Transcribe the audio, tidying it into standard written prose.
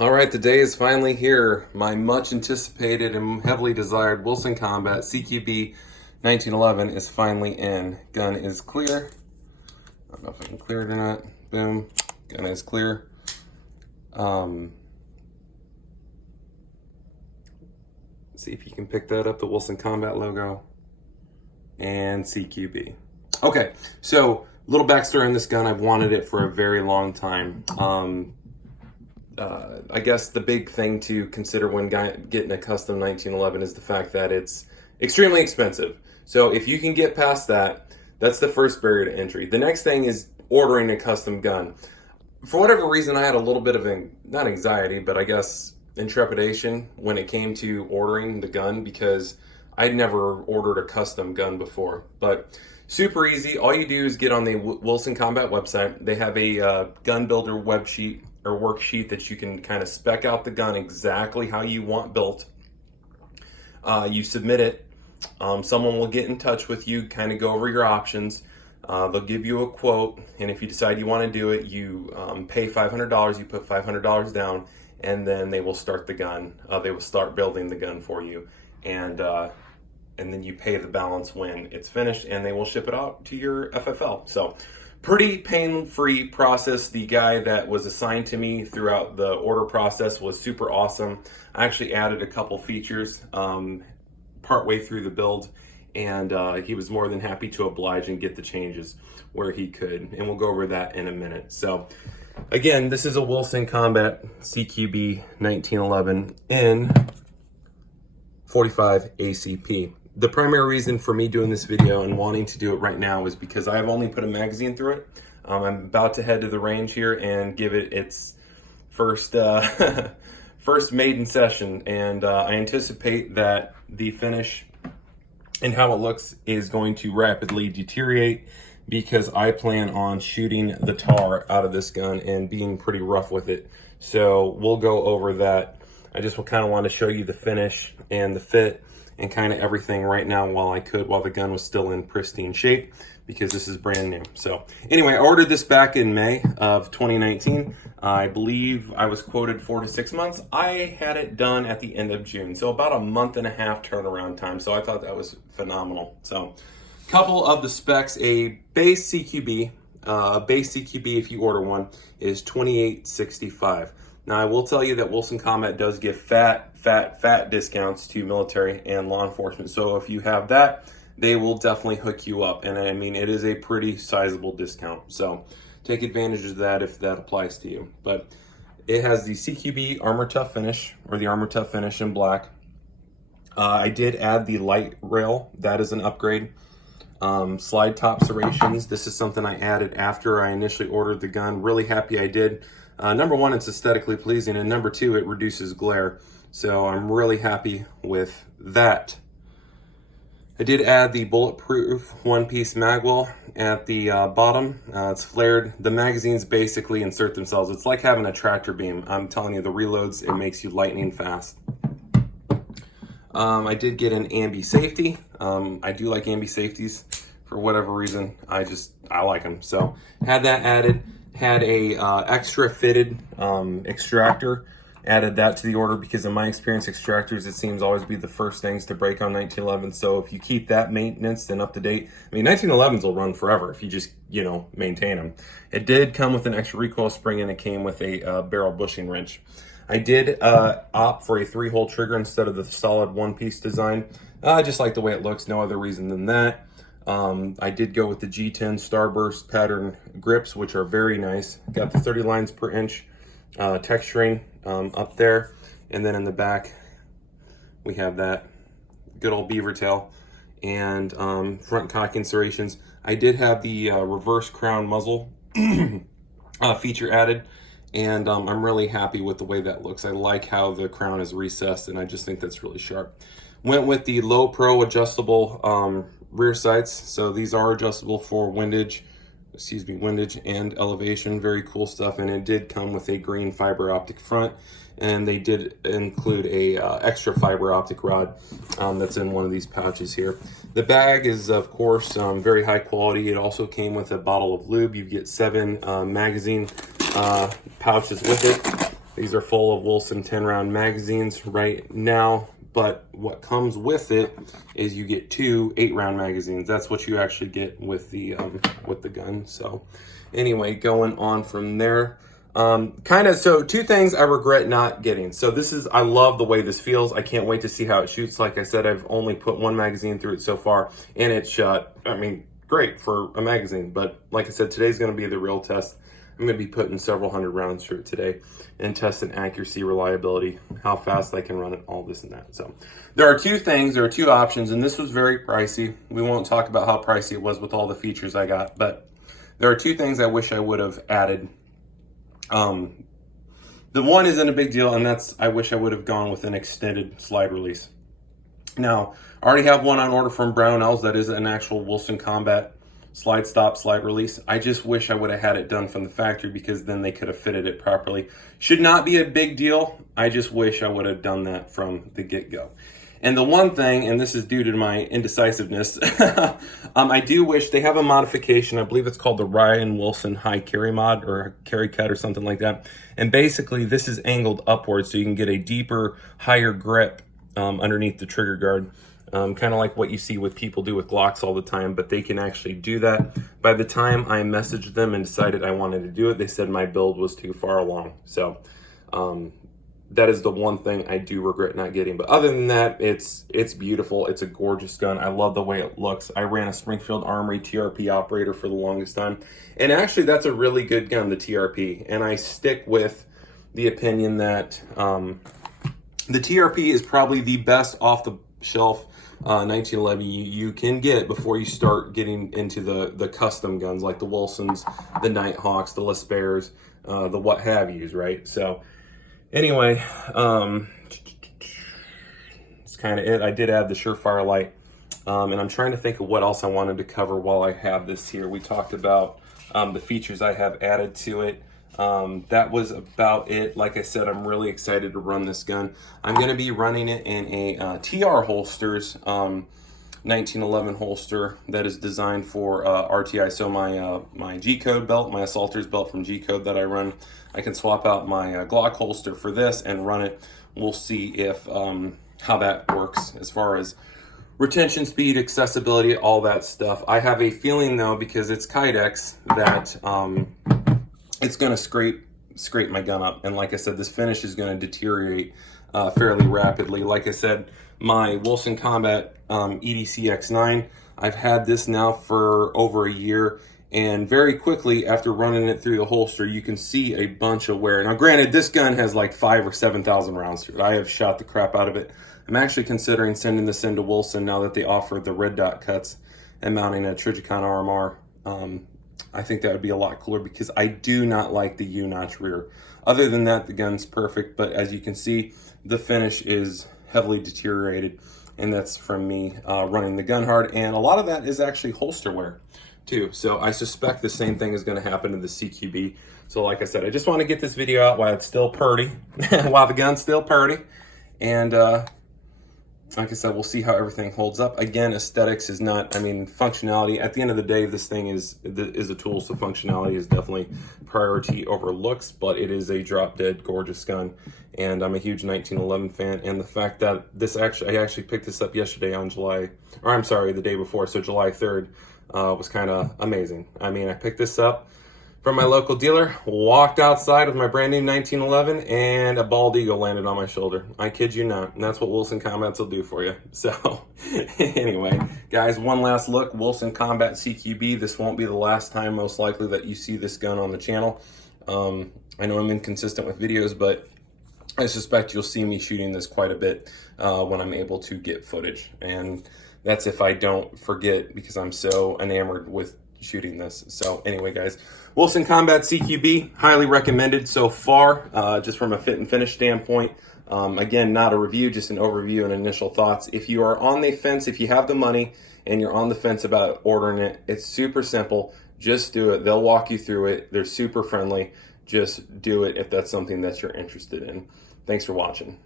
All right, the day is finally here. My much anticipated and heavily desired Wilson Combat CQB 1911 is finally in. Gun is clear. I don't know if I can clear it or not. Boom. Gun is clear. See if you can pick that up, the Wilson Combat logo and CQB. Okay, so little backstory on this gun. I've wanted it for a very long time. I guess the big thing to consider when getting a custom 1911 is the fact that it's extremely expensive. So if you can get past that, that's the first barrier to entry. The next thing is ordering a custom gun. For whatever reason, I had a little bit of, not anxiety, but I guess intrepidation when it came to ordering the gun because I'd never ordered a custom gun before. But super easy. All you do is get on the Wilson Combat website. They have a gun builder web sheet or worksheet that you can kind of spec out the gun exactly how you want built. You submit it. Someone will get in touch with you, kind of go over your options. They'll give you a quote, and if you decide you want to do it, you pay $500. You put $500 down, and then they will start the gun. They will start building the gun for you, and then you pay the balance when it's finished, and they will ship it out to your FFL. So pretty pain-free process. The guy that was assigned to me throughout the order process was super awesome. I actually added a couple features partway through the build, and he was more than happy to oblige and get the changes where he could, and we'll go over that in a minute. So again, this is a Wilson Combat CQB 1911 in 45 ACP. The primary reason for me doing this video and wanting to do it right now is because I've only put a magazine through it. I'm about to head to the range here and give it its first first maiden session, and I anticipate that the finish and how it looks is going to rapidly deteriorate because I plan on shooting the tar out of this gun and being pretty rough with it. So we'll go over that. I just kind of want to show you the finish and the fit and kind of everything right now while the gun was still in pristine shape, because this is brand new. So anyway, I ordered this back in May of 2019. I believe I was quoted 4 to 6 months. I had it done at the end of June. So about a month and a half turnaround time. So I thought that was phenomenal. So couple of the specs: a base CQB, if you order one, is $28.65. Now, I will tell you that Wilson Combat does give fat discounts to military and law enforcement. So if you have that, they will definitely hook you up. And I mean, it is a pretty sizable discount. So take advantage of that if that applies to you. But it has the CQB Armor Tough finish, or the Armor Tough finish in black. I did add the light rail. That is an upgrade. Slide top serrations. This is something I added after I initially ordered the gun. Really happy I did. Number one, it's aesthetically pleasing, and number two, it reduces glare. So I'm really happy with that. I did add the bulletproof one-piece magwell at the bottom. It's flared. The magazines basically insert themselves. It's like having a tractor beam. I'm telling you, the reloads, it makes you lightning fast. I did get an ambi safety. I do like ambi safeties for whatever reason. I like them. So had that added. Had a extra fitted extractor. Added that to the order because in my experience, extractors, it seems always be the first things to break on 1911. So if you keep that maintenance and up to date, I mean, 1911s will run forever if you just, maintain them. It did come with an extra recoil spring, and it came with a barrel bushing wrench. I did opt for a 3-hole trigger instead of the solid one-piece design. I just like the way it looks, no other reason than that. I did go with the G10 Starburst pattern grips, which are very nice. Got the 30 lines per inch texturing up there, and then in the back we have that good old beaver tail and front cocking serrations. I did have the reverse crown muzzle feature added, and I'm really happy with the way that looks. I like how the crown is recessed, and I just think that's really sharp. Went with the Low Pro adjustable rear sights. So these are adjustable for windage and elevation. Very cool stuff. And it did come with a green fiber optic front, and they did include a extra fiber optic rod that's in one of these pouches here. The bag is, of course, very high quality. It also came with a bottle of lube. You get 7 magazine pouches with it. These are full of Wilson 10-round magazines right now, but what comes with it is you get 2 8-round magazines. That's what you actually get with the gun. So anyway, going on from there, so 2 things I regret not getting. So I love the way this feels. I can't wait to see how it shoots. Like I said, I've only put 1 magazine through it so far, and it shot, I mean, great for a magazine. But like I said, today's going to be the real test. I'm going to be putting several hundred rounds through it today and testing accuracy, reliability, how fast I can run it, all this and that. So there are 2 options, and this was very pricey. We won't talk about how pricey it was with all the features I got, but there are 2 things I wish I would have added. The one isn't a big deal, and that's I wish I would have gone with an extended slide release. Now, I already have one on order from Brownells that is an actual Wilson Combat slide stop, slide release. I just wish I would have had it done from the factory, because then they could have fitted it properly. Should not be a big deal. I just wish I would have done that from the get-go. And the one thing, and this is due to my indecisiveness, I do wish they have a modification. I believe it's called the Ryan Wilson High Carry Mod, or Carry Cut, or something like that. And basically this is angled upwards so you can get a deeper, higher grip underneath the trigger guard. Kind of like what you see with people do with Glocks all the time, but they can actually do that. By the time I messaged them and decided I wanted to do it, they said my build was too far along. So that is the one thing I do regret not getting. But other than that, it's beautiful. It's a gorgeous gun. I love the way it looks. I ran a Springfield Armory TRP operator for the longest time. And actually, that's a really good gun, the TRP. And I stick with the opinion that the TRP is probably the best off-the-shelf 1911 you can get before you start getting into the custom guns like the Wilsons, the Nighthawks, the Les Bears, the what have yous, right? So anyway, it's kind of it. I did add the Surefire light, and I'm trying to think of what else I wanted to cover while I have this here. We talked about the features I have added to it. That was about it. Like I said, I'm really excited to run this gun. I'm going to be running it in a TR Holsters 1911 holster that is designed for RTI. So my G-Code belt, my Assaulters belt from G-Code that I run, I can swap out my Glock holster for this and run it. We'll see if how that works as far as retention speed, accessibility, all that stuff. I have a feeling though, because it's Kydex, that it's going to scrape my gun up. And like I said, this finish is going to deteriorate fairly rapidly. Like I said, my Wilson Combat EDC X9, I've had this now for over a year. And very quickly, after running it through the holster, you can see a bunch of wear. Now, granted, this gun has like 5,000 or 7,000 rounds through it. I have shot the crap out of it. I'm actually considering sending this into Wilson now that they offer the red dot cuts and mounting a Trijicon RMR. I think that would be a lot cooler, because I do not like the U-notch rear. Other than that, the gun's perfect, but as you can see, the finish is heavily deteriorated, and that's from me running the gun hard, and a lot of that is actually holster wear too. So I suspect the same thing is going to happen to the CQB. So like I said, I just want to get this video out while it's still purty, while the gun's still purty, and like I said, we'll see how everything holds up. Again, aesthetics is not, I mean, functionality. At the end of the day, this thing is a tool, so functionality is definitely priority over looks, but it is a drop-dead gorgeous gun, and I'm a huge 1911 fan, and the fact that I actually picked this up yesterday on the day before, so July 3rd, was kind of amazing. I mean, I picked this up from my local dealer, walked outside with my brand new 1911, and a bald eagle landed on my shoulder. I kid you not, and that's what Wilson Combats will do for you. So anyway, guys, one last look, Wilson Combat CQB. This won't be the last time, most likely, that you see this gun on the channel. I know I'm inconsistent with videos, but I suspect you'll see me shooting this quite a bit when I'm able to get footage. And that's if I don't forget, because I'm so enamored with shooting this. So anyway, guys, Wilson Combat CQB, highly recommended so far, just from a fit and finish standpoint. Again, not a review, just an overview and initial thoughts. If you are on the fence, if you have the money and you're on the fence about ordering it, it's super simple. Just do it. They'll walk you through it. They're super friendly. Just do it if that's something that you're interested in. Thanks for watching.